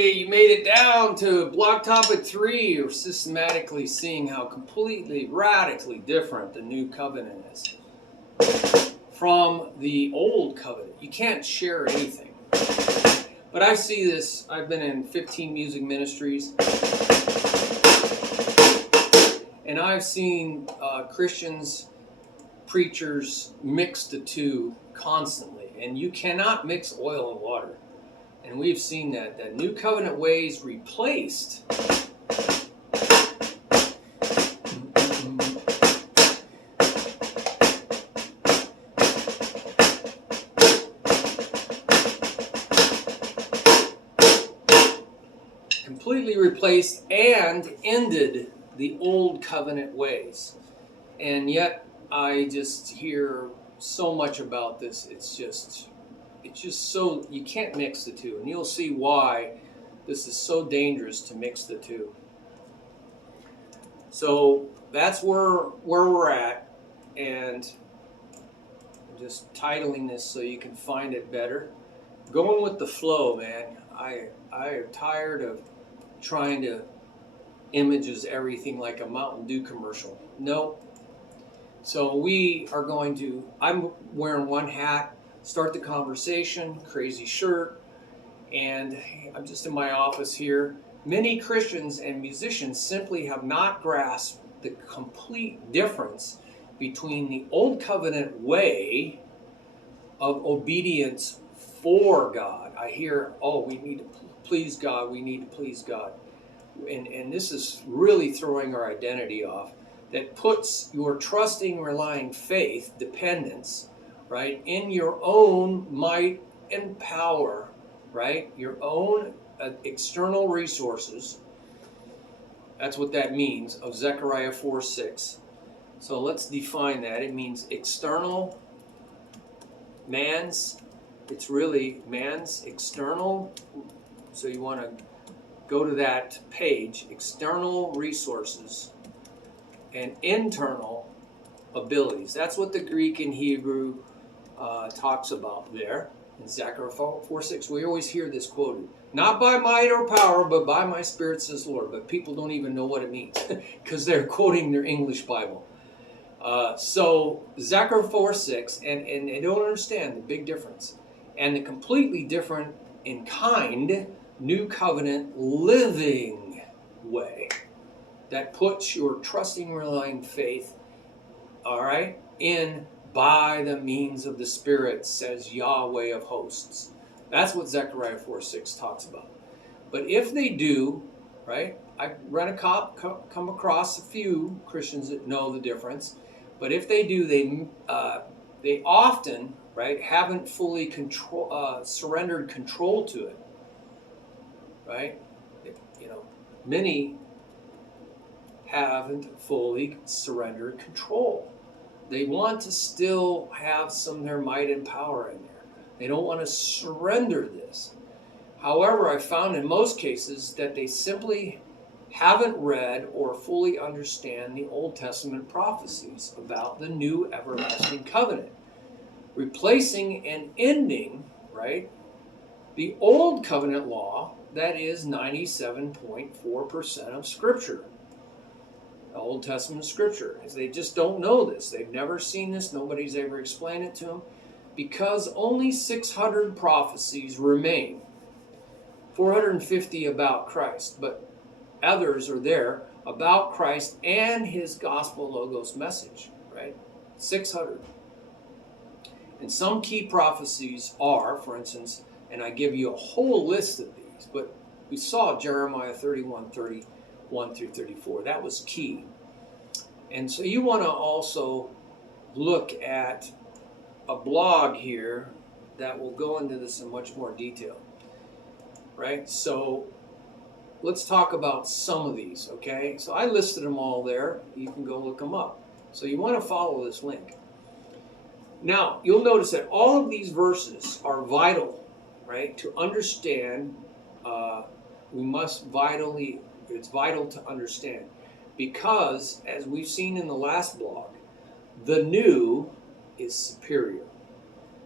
Hey, you made it down to block topic 3. You're systematically seeing how completely, radically different the new covenant is from the old covenant. You can't share anything. But I see this. I've been in 15 music ministries, and I've seen Christians, preachers mix the two constantly. And you cannot mix oil and water. And we've seen that new covenant ways replaced completely replaced and ended the old covenant ways. And yet I just hear so much about this. It's just so, you can't mix the two, and you'll see why this is so dangerous to mix the two. So that's where we're at, and I'm just titling this so you can find it better. Going with the flow, man. I am tired of trying to images everything like a Mountain Dew commercial. No. So we are going to, I'm wearing one hat, start the conversation, crazy shirt, and I'm just in my office here. Many Christians and musicians simply have not grasped the complete difference between the old covenant way of obedience for God. I hear, oh, we need to please God, we need to please God. And this is really throwing our identity off. That puts your trusting, relying faith, dependence, right, in your own might and power, right? Your own external resources. That's what that means, of Zechariah 4:6. So let's define that. It means external, it's really man's external. So you want to go to that page, external resources and internal abilities. That's what the Greek and Hebrew talks about there in Zechariah 4:6. We always hear this quoted. Not by might or power, but by my spirit, says Lord. But people don't even know what it means because they're quoting their English Bible. So Zechariah 4:6, and they don't understand the big difference. And the completely different in kind, new covenant living way that puts your trusting, relying faith, all right, in by the means of the Spirit, says Yahweh of hosts. That's what Zechariah 4:6 talks about. But if they do, right, I come across a few Christians that know the difference, but if they do, they often, right, haven't fully surrendered control to it, right? Many haven't fully surrendered control. They want to still have some of their might and power in there. They don't want to surrender this. However, I found in most cases that they simply haven't read or fully understand the Old Testament prophecies about the new everlasting covenant, replacing and ending, right, the old covenant law that is 97.4% of Scripture. The Old Testament Scripture. They just don't know this. They've never seen this. Nobody's ever explained it to them. Because only 600 prophecies remain. 450 about Christ. But others are there about Christ and his gospel logos message. Right? 600. And some key prophecies are, for instance, and I give you a whole list of these, but we saw Jeremiah 31:31 through 34. That was key. And so you want to also look at a blog here that will go into this in much more detail. Right? So let's talk about some of these, okay? So I listed them all there. You can go look them up. So you want to follow this link. Now, you'll notice that all of these verses are vital, right? To understand, it's vital to understand. Because, as we've seen in the last blog, the new is superior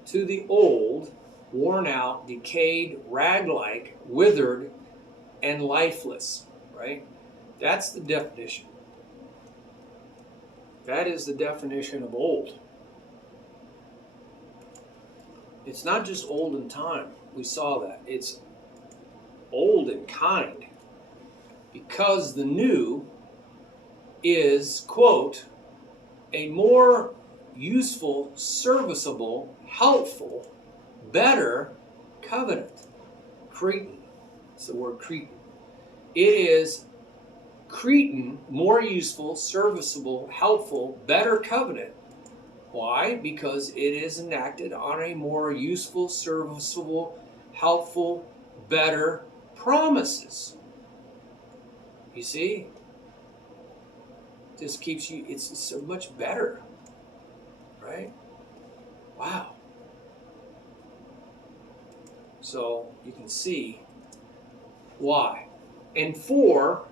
to the old, worn out, decayed, rag-like, withered, and lifeless, right? That's the definition. That is the definition of old. It's not just old in time. We saw that. It's old in kind. Because the new is, quote, a more useful, serviceable, helpful, better covenant. Cretan. It's the word Cretan. It is Cretan, more useful, serviceable, helpful, better covenant. Why? Because it is enacted on a more useful, serviceable, helpful, better promises. You see? Just keeps you, it's so much better. Right? Wow. So you can see why. And for,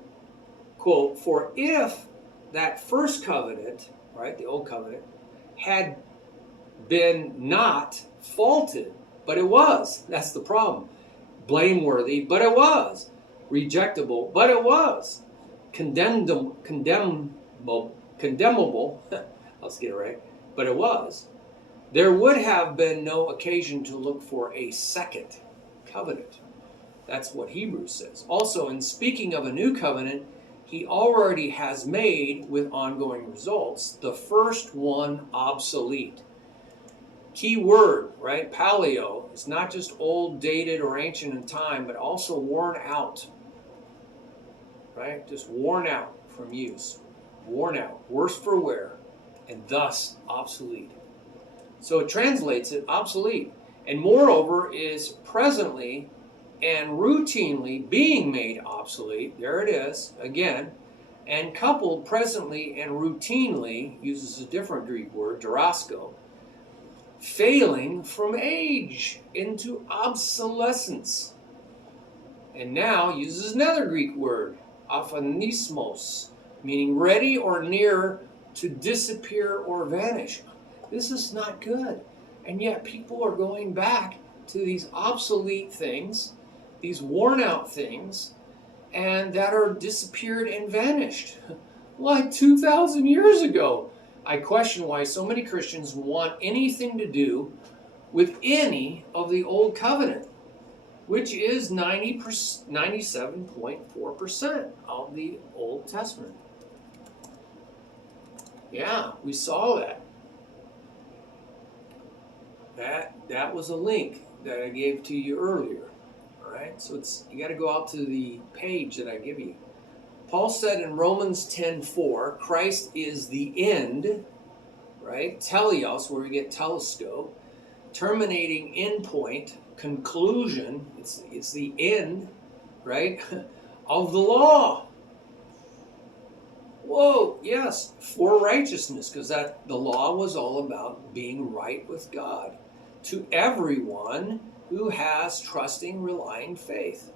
quote, for if that first covenant, right, the old covenant, had been not faulted, but it was. That's the problem. Blameworthy, but it was. Rejectable, but it was. Condemnable, let's get it right, but it was. There would have been no occasion to look for a second covenant. That's what Hebrews says. Also, in speaking of a new covenant, he already has made, with ongoing results, the first one obsolete. Key word, right? Paleo. It's not just old, dated, or ancient in time, but also worn out. Right? Just worn out from use. Worn out. Worse for wear. And thus obsolete. So it translates it obsolete. And moreover is presently and routinely being made obsolete. There it is, again. And coupled presently and routinely, uses a different Greek word, darasko, failing from age into obsolescence. And now uses another Greek word, aphanismos, meaning ready or near to disappear or vanish. This is not good. And yet people are going back to these obsolete things, these worn out things, and that are disappeared and vanished. Like 2,000 years ago. I question why so many Christians want anything to do with any of the Old Covenant, which is 97.4% of the Old Testament. Yeah, we saw that. That was a link that I gave to you earlier. All right, so you got to go out to the page that I give you. Paul said in Romans 10:4, Christ is the end, right? Teleos, where we get telescope, terminating endpoint, conclusion. It's the end, right, of the law. Whoa, yes, for righteousness, because the law was all about being right with God to everyone who has trusting, relying faith.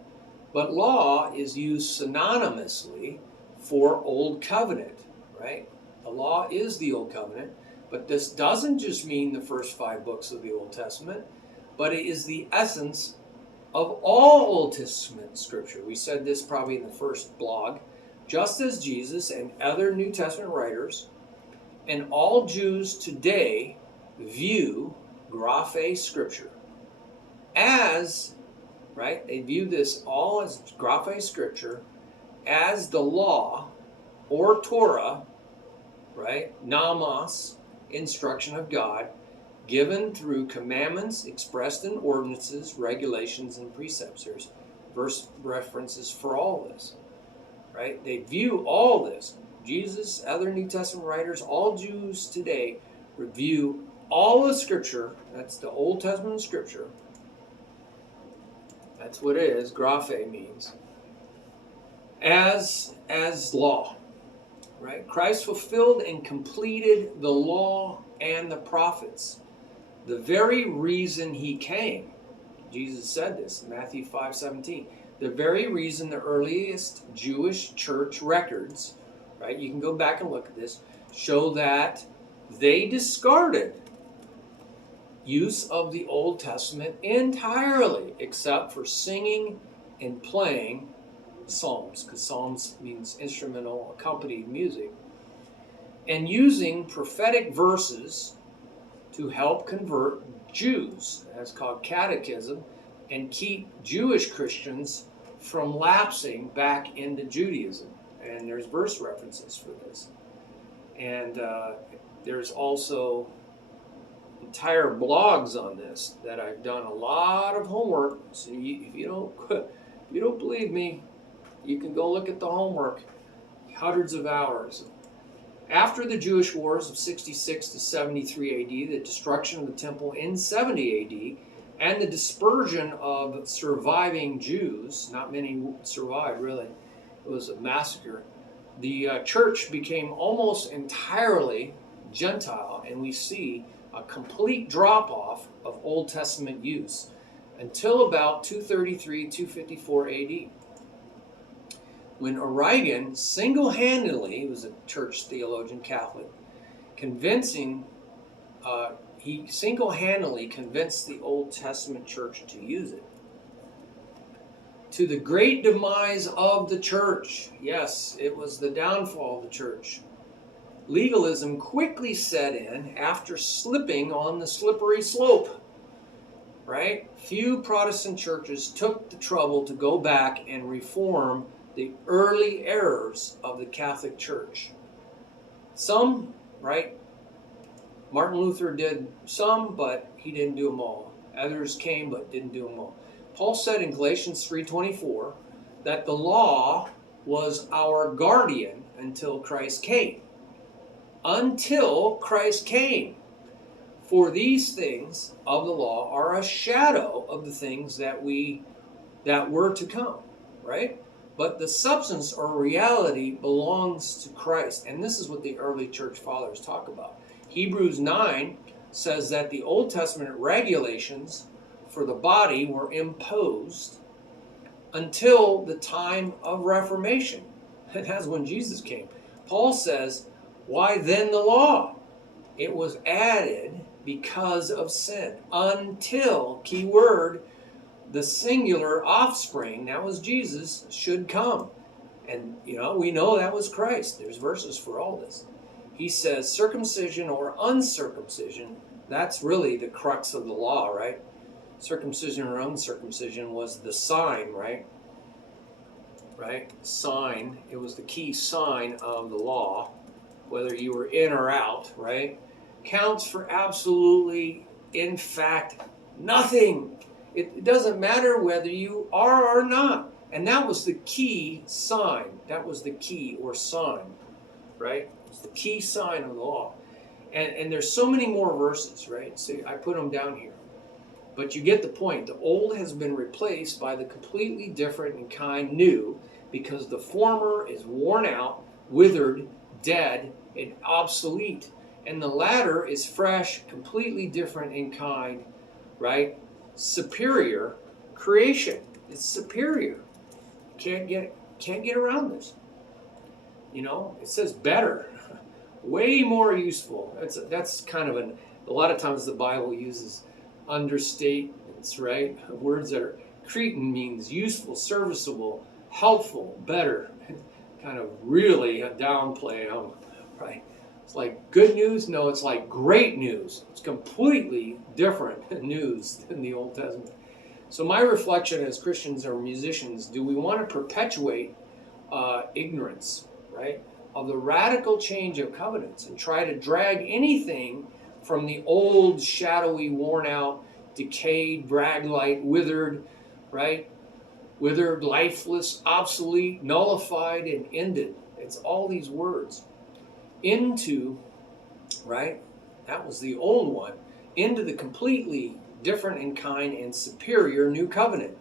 But law is used synonymously for Old Covenant, right? The law is the Old Covenant, but this doesn't just mean the first 5 books of the Old Testament, but it is the essence of all Old Testament scripture. We said this probably in the first blog. Just as Jesus and other New Testament writers and all Jews today view graphe scripture as, right, they view this all as graphe scripture, as the law or Torah, right, namas, instruction of God, given through commandments expressed in ordinances, regulations, and precepts. There's verse references for all this. Right? They view all this. Jesus, other New Testament writers, all Jews today review all the scripture. That's the Old Testament scripture. That's what it is. Graphe means. As law. Right? Christ fulfilled and completed the law and the prophets. The very reason he came. Jesus said this in Matthew 5:17. The very reason the earliest Jewish church records, right, you can go back and look at this, show that they discarded use of the Old Testament entirely, except for singing and playing psalms, because psalms means instrumental accompanied music, and using prophetic verses to help convert Jews. That's called catechism, and keep Jewish Christians from lapsing back into Judaism. And there's verse references for this. And there's also entire blogs on this that I've done a lot of homework. So if you don't believe me, you can go look at the homework. Hundreds of hours. After the Jewish Wars of 66 to 73 AD, the destruction of the temple in 70 AD, and the dispersion of surviving Jews, not many survived really, it was a massacre, the church became almost entirely Gentile, and we see a complete drop-off of Old Testament use until about 233, 254 AD. When Origen single-handedly, he was a church theologian, Catholic, he single-handedly convinced the Old Testament church to use it. To the great demise of the church. Yes, it was the downfall of the church. Legalism quickly set in after slipping on the slippery slope. Right? Few Protestant churches took the trouble to go back and reform the early errors of the Catholic Church. Some, right? Martin Luther did some, but he didn't do them all. Others came, but didn't do them all. Paul said in Galatians 3:24 that the law was our guardian until Christ came. Until Christ came. For these things of the law are a shadow of the things that were to come, right? But the substance or reality belongs to Christ. And this is what the early church fathers talk about. Hebrews 9 says that the Old Testament regulations for the body were imposed until the time of Reformation. And that's when Jesus came. Paul says, why then the law? It was added because of sin. Until, key word, the singular offspring, that was Jesus, should come. And, we know that was Christ. There's verses for all this. He says circumcision or uncircumcision, that's really the crux of the law, right? Circumcision or uncircumcision was the sign, right? Right? Sign. It was the key sign of the law, whether you were in or out, right? Counts for absolutely, in fact, nothing. It doesn't matter whether you are or not. And that was the key sign. That was the key or sign, right? It's the key sign of the law. And there's so many more verses, right? See, I put them down here. But you get the point. The old has been replaced by the completely different and kind new, because the former is worn out, withered, dead, and obsolete. And the latter is fresh, completely different in kind, right? Superior creation. It's superior. Can't get around this. It says better. Way more useful. That's kind of a lot of times the Bible uses understatements, right? Words that are Cretan means useful, serviceable, helpful, better. Kind of really downplay them, right? It's like good news? No, it's like great news. It's completely different news than the Old Testament. So my reflection as Christians or musicians, do we want to perpetuate ignorance, right, of the radical change of covenants and try to drag anything from the old, shadowy, worn out, decayed, brag-light, withered, right? Withered, lifeless, obsolete, nullified, and ended. It's all these words. Into, right? That was the old one. Into the completely different in kind and superior new covenant.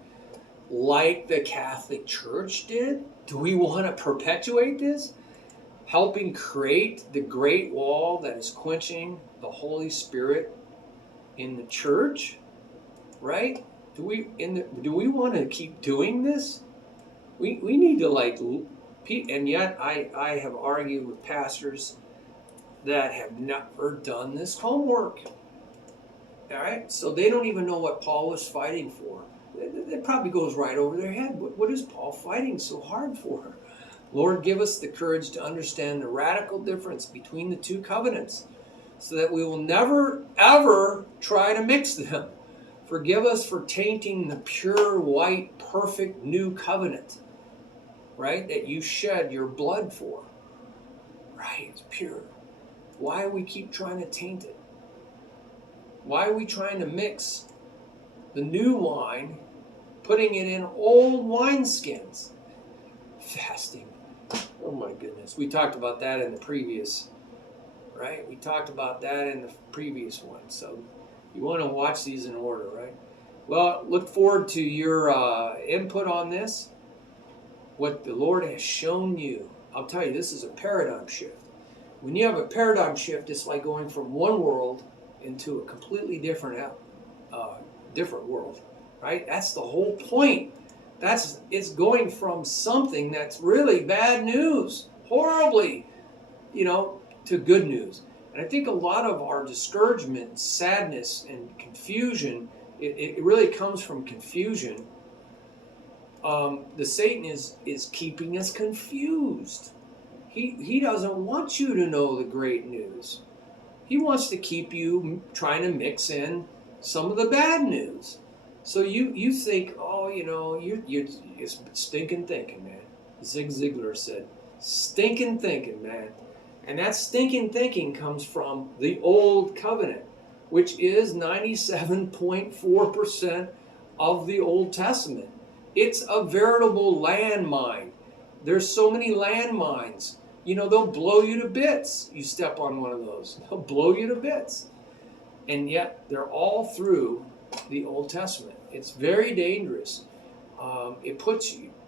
Like the Catholic Church did? Do we want to perpetuate this? Helping create the great wall that is quenching the Holy Spirit in the church? Right? Do we want to keep doing this? We need to and yet I have argued with pastors that have never done this homework. All right? So they don't even know what Paul was fighting for. It probably goes right over their head. What is Paul fighting so hard for? Lord, give us the courage to understand the radical difference between the two covenants so that we will never, ever try to mix them. Forgive us for tainting the pure, white, perfect new covenant, right, that you shed your blood for. Right, it's pure. Why do we keep trying to taint it? Why are we trying to mix the new wine, putting it in old wineskins? Fasting. Oh my goodness. We talked about that in the previous, right? We talked about that in the previous one. So you want to watch these in order, right? Well, look forward to your input on this. What the Lord has shown you. I'll tell you, this is a paradigm shift. When you have a paradigm shift, it's like going from one world into a completely different world, right? That's the whole point. It's going from something that's really bad news, horribly, to good news. And I think a lot of our discouragement, sadness, and confusion, it really comes from confusion. The Satan is keeping us confused. He doesn't want you to know the great news. He wants to keep you trying to mix in some of the bad news. So you think, you're stinking thinking, man. Zig Ziglar said, stinking thinking, man. And that stinking thinking comes from the old covenant, which is 97.4% of the Old Testament. It's a veritable landmine. There's so many landmines. They'll blow you to bits. You step on one of those. They'll blow you to bits. And yet, they're all through the Old Testament. It's very dangerous.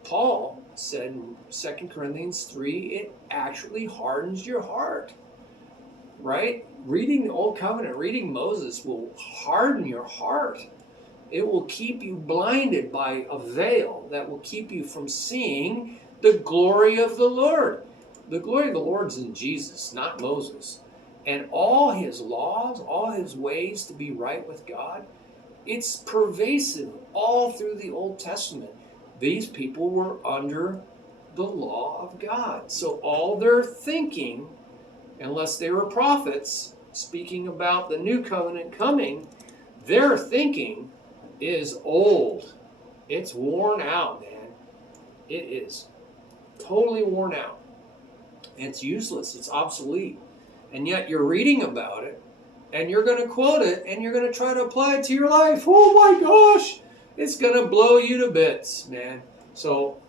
Paul said in 2 Corinthians 3, it actually hardens your heart. Right? Reading the Old Covenant, reading Moses will harden your heart. It will keep you blinded by a veil that will keep you from seeing the glory of the Lord. The glory of the Lord is in Jesus, not Moses. And all his laws, all his ways to be right with God, it's pervasive all through the Old Testament. These people were under the law of God. So all their thinking, unless they were prophets speaking about the new covenant coming, their thinking is old. It's worn out, man. It is totally worn out. It's useless. It's obsolete. And yet you're reading about it, and you're going to quote it, and you're going to try to apply it to your life. Oh my gosh! It's going to blow you to bits, man. So,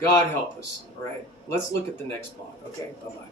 God help us, all right? Let's look at the next blog, okay? Bye-bye.